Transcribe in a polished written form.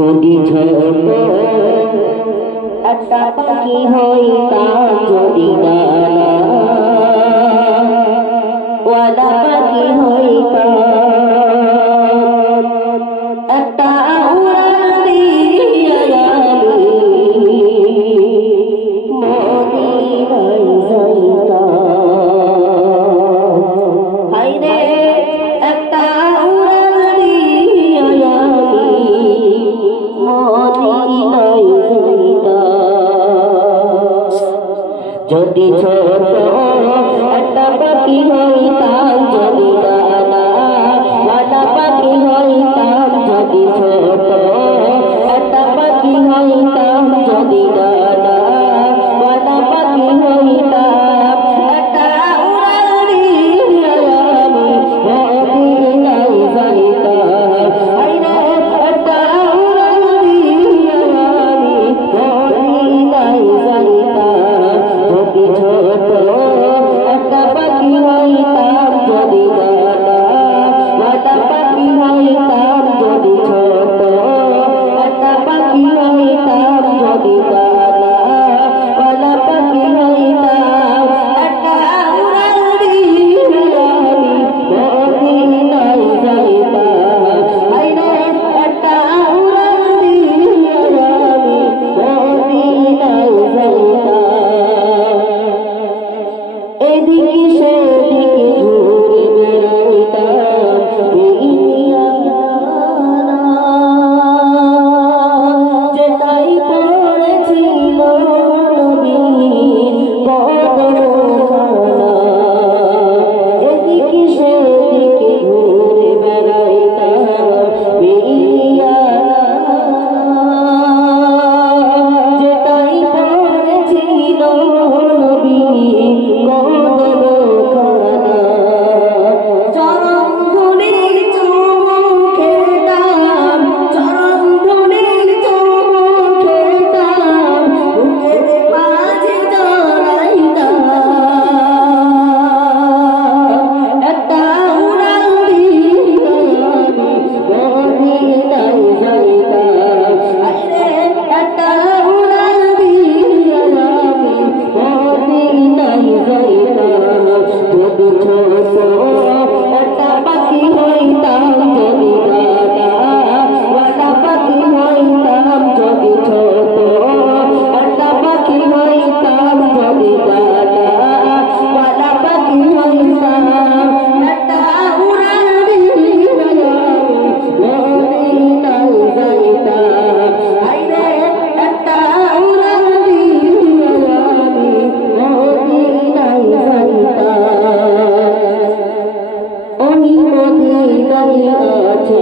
যদি ছোট একটা পাখি হইতাম, যদি ডানা ওয়ালা পাখি হইতাম, একটা উড়ান দিয়া আমি মদিনায় যাইতাম। হায়রে একটা উড়ান দিয়া আমি মদিনায় যাইতাম। যদি ছোট একটা পাখি হইতাম, যদি ডানা ওয়ালা পাখি হইতাম, যদি ছোট একটা পাখি হইতাম, যদি ডানা ওয়ালা পাখি হইতাম, একটা উড়ান দিয়া আমি মদিনায় যাইতাম। হায়রে একটা উড়ান দিয়া আমি মদিনায় যাইতাম। যদি ছোট একটা পাখি হইতাম, যদি ডানা ওয়ালা পাখি হইতাম, যদি ছোট একটা পাখি হইতাম, যদি ডানা ওয়ালা পাখি হইতাম, একটা উড়ান দিয়া আমি মদিনায় যাইতাম। হায়রে একটা উড়ান দিয়া আমি মদিনায় যাইতাম। এদিকে সেদিকে ঘুরে বেড়াইতাম, যেটাই পড়েছিল নবীর কদমখানা। এদিকে সেদিকে ঘুরে বেড়াইতাম, যেটাই পড়েছিল নবীর কদমখানা। চরণ ধুলির চুমু খেতাম, চরণ ধুলির চুমু খেতাম, বুকের মাঝে জড়াইতাম। একটা উড়ান দিয়া আমি মদিনায় যাইতাম। হায়রে একটা উড়ান দিয়া আমি মদিনায় যাইতাম। যদি ছোট একটা পাখি হইতাম, যদি ডানা ওয়ালা পাখি হইতাম, যদি ছোট একটা পাখি হইতাম, যদি ডানা ওয়ালা পাখি হইতাম, একটা উড়ান দিয়া আমি মদিনায় যাইতাম। হায়রে একটা উড়ান দিয়া আমি মদিনায় যাইতাম। ওই মদিনায় আছে